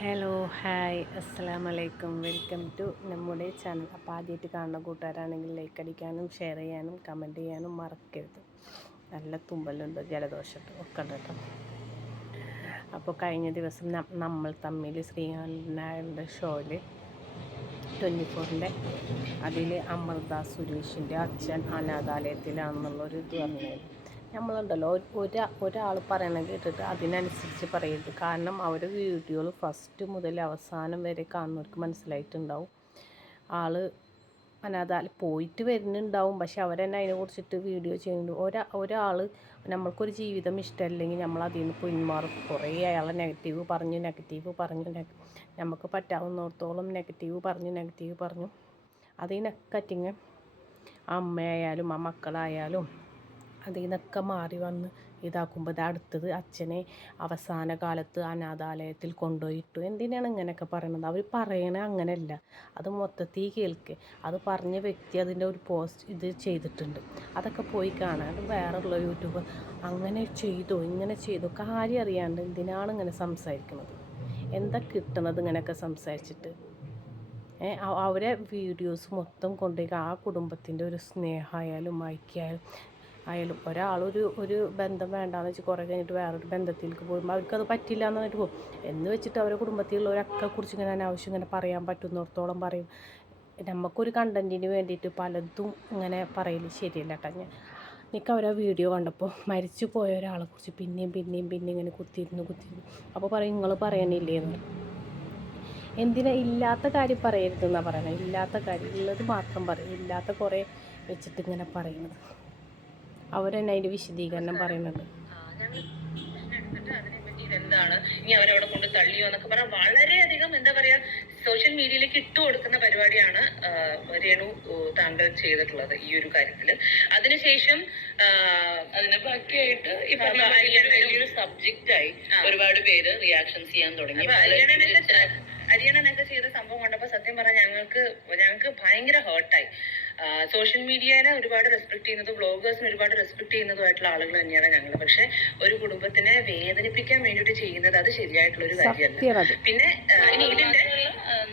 Hello hi അസ്സലാമലൈക്കും welcome to നമ്മുടെ channel. അപ്പോൾ ആദ്യമായിട്ട് കാണുന്ന കൂട്ടുകാരാണെങ്കിൽ ലൈക്ക് അടിക്കാനും ഷെയർ ചെയ്യാനും കമൻറ്റ് ചെയ്യാനും മറക്കരുത്. നല്ല തുമ്പലുണ്ട്, ജലദോഷമുണ്ട് ഒക്കെ ഉണ്ട് കേട്ടോ. അപ്പോൾ കഴിഞ്ഞ ദിവസം നമ്മൾ തമ്മിൽ ശ്രീനാരായണൻ്റെ ഷോയിൽ 24-ൻ്റെ അതിൽ അമൃത സുരേഷിൻ്റെ അച്ഛൻ അനാഥാലയത്തിലാണെന്നുള്ളൊരു ഇത് പറഞ്ഞായിരുന്നു. നമ്മളുണ്ടല്ലോ ഒരാൾ പറയണ കേട്ടിട്ട് അതിനനുസരിച്ച് പറയരുത്. കാരണം അവർ വീഡിയോകൾ ഫസ്റ്റ് മുതൽ അവസാനം വരെ കാണുന്നവർക്ക് മനസ്സിലായിട്ടുണ്ടാവും. ആൾ അനാഥാലയം പോയിട്ട് വരുന്നുണ്ടാവും, പക്ഷെ അവരെന്നെ അതിനെക്കുറിച്ചിട്ട് വീഡിയോ ചെയ്യുന്നുണ്ട്. ഒരാൾ നമ്മൾക്കൊരു ജീവിതം ഇഷ്ടമല്ലെങ്കിൽ നമ്മൾ അതിൽ നിന്ന് പിന്മാറും. കുറേ അയാളെ നെഗറ്റീവ് പറഞ്ഞു നമുക്ക് പറ്റാവുന്നിടത്തോളം നെഗറ്റീവ് പറഞ്ഞു അതിനൊക്കെ അമ്മയായാലും ആ മക്കളായാലും അതിൽ നിന്നൊക്കെ മാറി വന്ന് ഇതാക്കുമ്പോൾ അടുത്തത് അച്ഛനെ അവസാന കാലത്ത് അനാഥാലയത്തിൽ കൊണ്ടുപോയിട്ടു. എന്തിനാണ് ഇങ്ങനെയൊക്കെ പറയണത്? അവർ പറയണത് അങ്ങനെയല്ല, അത് മൊത്തത്തിൽ കേൾക്ക്. അത് പറഞ്ഞ വ്യക്തി അതിൻ്റെ ഒരു പോസ്റ്റ് ഇത് ചെയ്തിട്ടുണ്ട്, അതൊക്കെ പോയി കാണാൻ. വേറെയുള്ള യൂട്യൂബർ അങ്ങനെ ചെയ്തോ ഇങ്ങനെ ചെയ്തോ കാര്യം അറിയാണ്ട് എന്തിനാണ് ഇങ്ങനെ സംസാരിക്കുന്നത്? എന്താ കിട്ടണത് ഇങ്ങനെയൊക്കെ സംസാരിച്ചിട്ട്? അവരെ വീഡിയോസ് മൊത്തം കൊണ്ടുപോയി ആ കുടുംബത്തിൻ്റെ ഒരു സ്നേഹമായാലും ഐക്യമായാലും ഒരു ബന്ധം വേണ്ടാന്ന് വെച്ച് കുറേ കഴിഞ്ഞിട്ട് വേറൊരു ബന്ധത്തിലേക്ക് പോകുമ്പോൾ അവർക്കത് പറ്റില്ല എന്ന് പറഞ്ഞിട്ട് പോകും. എന്ന് വെച്ചിട്ട് അവരുടെ കുടുംബത്തിലുള്ളവരൊക്കെ കുറിച്ച് ഇങ്ങനെ അനാവശ്യം ഇങ്ങനെ പറയാൻ പറ്റുന്നിടത്തോളം പറയും. നമുക്കൊരു കണ്ടൻറ്റിന് വേണ്ടിയിട്ട് പലതും ഇങ്ങനെ പറയല് ശരിയല്ല കേട്ടോ. എനിക്ക് അവരെ വീഡിയോ കണ്ടപ്പോൾ മരിച്ചു പോയ ഒരാളെ കുറിച്ച് പിന്നെയും ഇങ്ങനെ കുത്തിയിരുന്നു. അപ്പോൾ പറയും നിങ്ങൾ പറയണില്ലേന്ന്. എന്തിനാ ഇല്ലാത്ത കാര്യം പറയരുതെന്നാണ് പറയണത്. ഇല്ലാത്ത കാര്യം ഉള്ളത് മാത്രം പറയും. ഇല്ലാത്ത കുറേ വെച്ചിട്ട് ഇങ്ങനെ പറയുന്നത്. അവരെന്നെ അതിൻ്റെ വിശദീകരണം പറയുന്നുണ്ട്. എന്താണ് ഇനി അവരവിടെ കൊണ്ട് തള്ളിയോ എന്നൊക്കെ പറയാൻ വളരെയധികം എന്താ പറയാ സോഷ്യൽ മീഡിയയിലേക്ക് ഇട്ടു കൊടുക്കുന്ന പരിപാടിയാണ് രേണു താങ്കൾ ചെയ്തിട്ടുള്ളത് ഈ ഒരു കാര്യത്തില്. അതിനുശേഷം അതിനെ ബാക്കിയായിട്ട് ഈ പറഞ്ഞ വലിയൊരു സബ്ജക്റ്റായി ഒരുപാട് പേര് റിയാക്ഷൻസ് ചെയ്യാൻ തുടങ്ങി. അരിയണനൊക്കെ ചെയ്ത സംഭവം കണ്ടപ്പോൾ സത്യം പറഞ്ഞാൽ ഞങ്ങൾക്ക് ഭയങ്കര ഹേർട്ടായി. സോഷ്യൽ മീഡിയനെ ഒരുപാട് റെസ്പെക്ട് ചെയ്യുന്നതും വ്ളോഗേഴ്സിനെ ഒരുപാട് റെസ്പെക്ട് ചെയ്യുന്നതുമായിട്ടുള്ള ആളുകൾ തന്നെയാണ് ഞങ്ങൾ. പക്ഷെ ഒരു കുടുംബത്തിനെ വേദനിപ്പിക്കാൻ വേണ്ടിയിട്ട് ചെയ്യുന്നത് അത് ശരിയായിട്ടുള്ള ഒരു കാര്യമല്ല. പിന്നെ ഇനി ഇതിന്റെ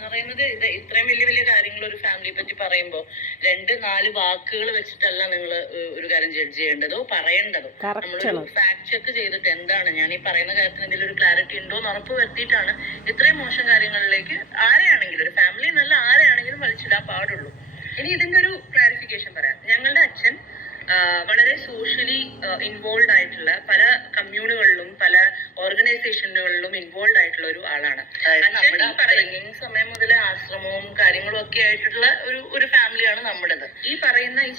പറയുന്നത് ഇത് ഇത്രയും വലിയ കാര്യങ്ങൾ ഒരു ഫാമിലിയെ പറ്റി പറയുമ്പോൾ 2-4 വാക്കുകൾ വെച്ചിട്ടല്ല നിങ്ങൾ ഒരു കാര്യം ജഡ്ജ് ചെയ്യേണ്ടതോ പറയേണ്ടതോ. നമ്മളൊരു ഫാക്ട് ചെക്ക് ചെയ്തിട്ട് എന്താണ് ഞാൻ ഈ പറയുന്ന കാര്യത്തിന് എന്തെങ്കിലും ഒരു ക്ലാരിറ്റി ഉണ്ടോ എന്ന് ഉറപ്പ് വരുത്തിയിട്ടാണ് ഇത്രയും മോശം കാര്യങ്ങളിലേക്ക് ആരെയാണെങ്കിലും ഒരു ഫാമിലി നല്ല ആരെയാണെങ്കിലും വലിച്ചിടാൻ പാടുള്ളൂ. ഇനി ഇതിന്റെ ഒരു ക്ലാരിഫിക്കേഷൻ പറയാം. ഞങ്ങളുടെ അച്ഛൻ വളരെ സോഷ്യലി ഇൻവോൾവ് ആയിട്ടുള്ള പല കമ്മ്യൂണുകളിലും പല ഓർഗനൈസേഷനുകളിലും ഇൻവോൾവ് ആയിട്ടുള്ള ഒരു ആളാണ്. സമയം മുതൽ ആശ്രമവും കാര്യങ്ങളും ഒക്കെ ആയിട്ടുള്ള ഒരു ഫാമിലിയാണ് നമ്മുടേത്. ഈ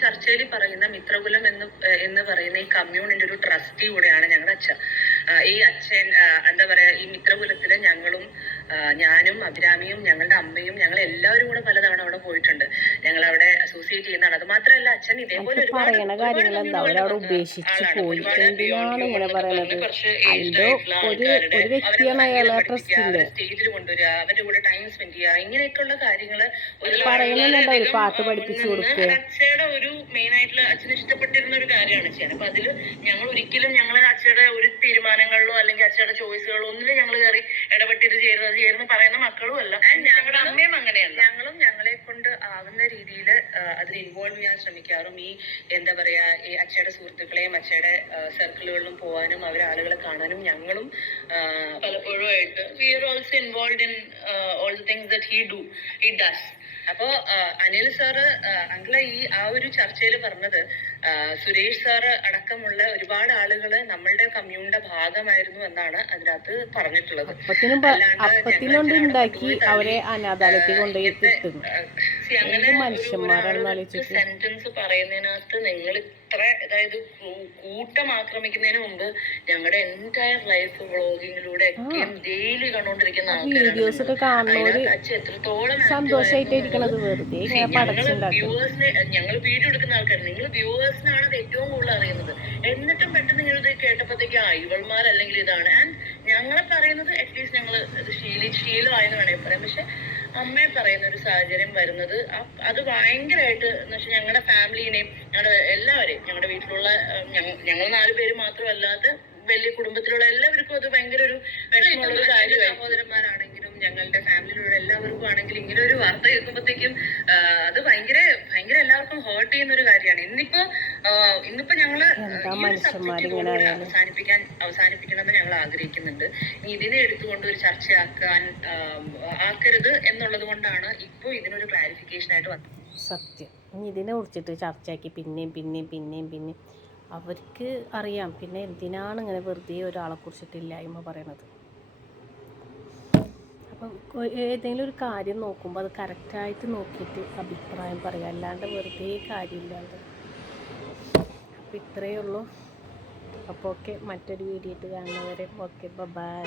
ചർച്ചയിൽ പറയുന്ന മിത്രകുലം എന്ന് പറയുന്ന ഈ കമ്മ്യൂണിന്റെ ഒരു ട്രസ്റ്റി കൂടെയാണ് ഞങ്ങളുടെ അച്ഛൻ. ഈ അച്ഛൻ എന്താ പറയാ ഈ മിത്രകുലത്തില് ഞാനും അഭിരാമിയും ഞങ്ങളുടെ അമ്മയും ഞങ്ങൾ എല്ലാവരും കൂടെ പലതവണ അവിടെ പോയിട്ടുണ്ട്. ഞങ്ങൾ അവിടെ അസോസിയേറ്റ് ചെയ്യുന്നതാണ്. അത് മാത്രമല്ല അച്ഛൻ ഇതേപോലെ സ്റ്റേജിൽ കൊണ്ടുവരിക, അവരുടെ കൂടെ ടൈം സ്പെൻഡ് ചെയ്യുക, ഇങ്ങനെയൊക്കെയുള്ള കാര്യങ്ങള് അച്ഛയുടെ ഒരു മെയിൻ ആയിട്ടുള്ള അച്ഛന് ഇഷ്ടപ്പെട്ടിരുന്ന ഒരു കാര്യമാണ് ചെയ്യാൻ. അപ്പൊ അതില് ഞങ്ങൾ ഒരിക്കലും അച്ഛയുടെ ഒരു തീരുമാനങ്ങളിലോ അല്ലെങ്കിൽ അച്ഛയുടെ ചോയ്സുകളോ ഒന്നിലും ഞങ്ങൾ കയറി ഇടപെട്ടിട്ട് ചേർന്ന് പറയുന്ന മക്കളും അല്ല. ഞങ്ങളുടെ അമ്മയും അങ്ങനെയല്ല. ഞങ്ങളെ കൊണ്ട് ആവുന്ന രീതിയിൽ അതിൽ ഇൻവോൾവ് ചെയ്യാൻ ശ്രമിക്കാറും ഈ എന്താ പറയാ ഈ അച്ഛയുടെ സുഹൃത്തുക്കളെയും അച്ഛയുടെ സർക്കിളുകളിലും പോകാനും അവരാളുകളെ കാണാനും ഞങ്ങളും പലപ്പോഴും ആയിട്ട് we are also involve in all the things that he does. അപ്പോ അനിൽ സാറ് അങ്കിള് ആ ഒരു ചർച്ചയിൽ പറഞ്ഞത് സുരേഷ് സാറ് അടക്കമുള്ള ഒരുപാട് ആളുകള് നമ്മളുടെ കമ്മ്യൂണിന്റെ ഭാഗമായിരുന്നു എന്നാണ് അതിനകത്ത് പറഞ്ഞിട്ടുള്ളത്. സെന്റൻസ് പറയുന്നതിനകത്ത് നിങ്ങൾ ഇത്ര അതായത് കൂട്ടം ആക്രമിക്കുന്നതിന് മുമ്പ് ഞങ്ങളുടെ എൻറ്റയർ ലൈഫ് വ്ളോഗിങ്ങിലൂടെ ഒക്കെയും ഡെയിലി കണ്ടോണ്ടിരിക്കുന്ന ആൾക്കാരാണ്. അച്ഛൻ എത്രത്തോളം ഞങ്ങൾ വീഡിയോ എടുക്കുന്ന ആൾക്കാർ, നിങ്ങൾ വ്യൂവേഴ്സിനാണ് അത് ഏറ്റവും കൂടുതൽ അറിയുന്നത്. എന്നിട്ടും പെട്ടെന്ന് ഇത് കേട്ടപ്പോഴത്തേക്ക് ഇവൾമാർ അല്ലെങ്കിൽ ഇതാണ്. ആൻഡ് ഞങ്ങളെ പറയുന്നത് അറ്റ്ലീസ്റ്റ് ഞങ്ങൾ ശീലമായെന്ന് വേണമെങ്കിൽ പറയാം. പക്ഷെ അമ്മയെ പറയുന്ന ഒരു സാഹചര്യം വരുന്നത് അത് ഭയങ്കരമായിട്ട് എന്ന് വെച്ചാൽ ഞങ്ങളുടെ ഫാമിലിനെയും ഞങ്ങളുടെ എല്ലാവരെയും ഞങ്ങളുടെ വീട്ടിലുള്ള ഞങ്ങൾ 4 പേര് മാത്രമല്ലാത്ത വലിയ കുടുംബത്തിലുള്ള എല്ലാവർക്കും അത് ഭയങ്കര ഒരു വിഷമമുള്ള ഒരു കാര്യമായി. സഹോദരന്മാരാണെങ്കിലും എല്ലാവർക്കും ആണെങ്കിലും ഇങ്ങനെ ഒരു വാർത്ത കേൾക്കുമ്പോഴത്തേക്കും അത് ഭയങ്കര ഭയങ്കര എല്ലാവർക്കും ഹേർട്ട് ചെയ്യുന്ന ഒരു കാര്യമാണ്. ഇന്നിപ്പോ ഞങ്ങള് ഈ ഒരു സബ്ജക്റ്റ് ഇതോടുകൂടി അവസാനിപ്പിക്കണമെന്ന് ഞങ്ങൾ ആഗ്രഹിക്കുന്നുണ്ട്. ഇതിനെ എടുത്തുകൊണ്ട് ഒരു ചർച്ചയാക്കാൻ ആക്കരുത് എന്നുള്ളത് കൊണ്ടാണ് ഇപ്പോൾ ഇതിനൊരു ക്ലാരിഫിക്കേഷൻ ആയിട്ട് വന്നത്. സത്യം. ഇനി ഇതിനെ കുറിച്ചിട്ട് ചർച്ചയാക്കി പിന്നെയും അവർക്ക് അറിയാം. പിന്നെ എന്തിനാണ് ഇങ്ങനെ വെറുതെ ഒരാളെ കുറിച്ചിട്ട് ഇല്ലായ്മ പറയണത്? അപ്പം ഏതെങ്കിലും ഒരു കാര്യം നോക്കുമ്പോൾ അത് കറക്റ്റായിട്ട് നോക്കിയിട്ട് അഭിപ്രായം പറയുക, അല്ലാണ്ട് വെറുതെ കാര്യമില്ലാണ്ട്. അപ്പോൾ ഇത്രയേ ഉള്ളൂ. അപ്പോൾ ഓക്കെ, മറ്റൊരു വീഡിയോ ആയിട്ട് കാണുന്നവരെ ഓക്കെ, ബൈ.